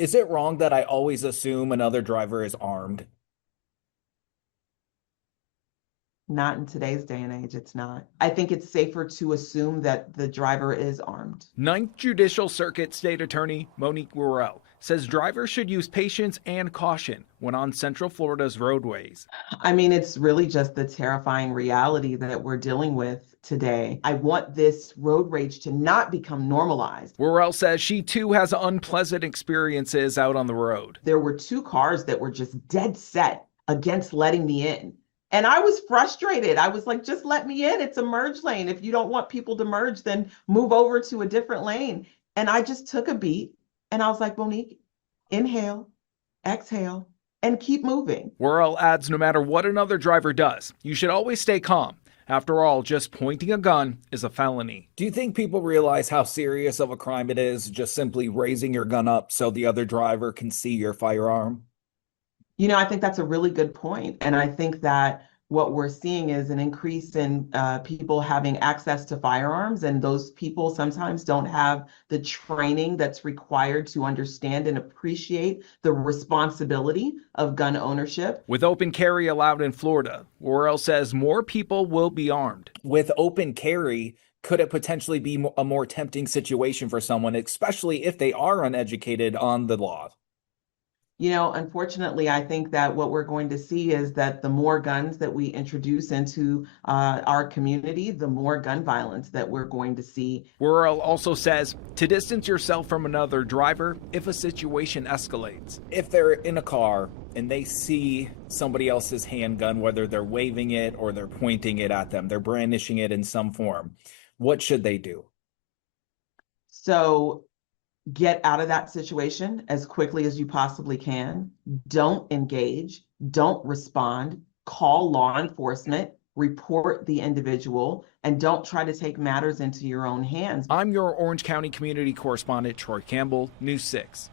Is it wrong that I always assume another driver is armed? Not in today's day and age, it's not. I think it's safer to assume that the driver is armed. Ninth Judicial Circuit State Attorney Monique Worrell says drivers should use patience and caution when on Central Florida's roadways. I mean, it's really just the terrifying reality that we're dealing with today. I want this road rage to not become normalized. Worrell says she too has unpleasant experiences out on the road. There were two cars that were just dead set against letting me in. And I was frustrated. I was like, just let me in. It's a merge lane. If you don't want people to merge, then move over to a different lane. And I just took a beat and I was like, Monique, inhale, exhale, and keep moving. Worrell adds no matter what another driver does, you should always stay calm. After all, just pointing a gun is a felony. Do you think people realize how serious of a crime it is just simply raising your gun up so the other driver can see your firearm? I think that's a really good point. And I think that what we're seeing is an increase in people having access to firearms. And those people sometimes don't have the training that's required to understand and appreciate the responsibility of gun ownership. With open carry allowed in Florida, Worrell says more people will be armed. With open carry, could it potentially be a more tempting situation for someone, especially if they are uneducated on the law? Unfortunately, I think that what we're going to see is that the more guns that we introduce into our community, the more gun violence that we're going to see. Worrell also says to distance yourself from another driver if a situation escalates. If they're in a car and they see somebody else's handgun, whether they're waving it or they're pointing it at them, they're brandishing it in some form, what should they do? So get out of that situation as quickly as you possibly can. Don't engage, don't respond, call law enforcement, report the individual, and don't try to take matters into your own hands. I'm your Orange County community correspondent, Troy Campbell, News 6.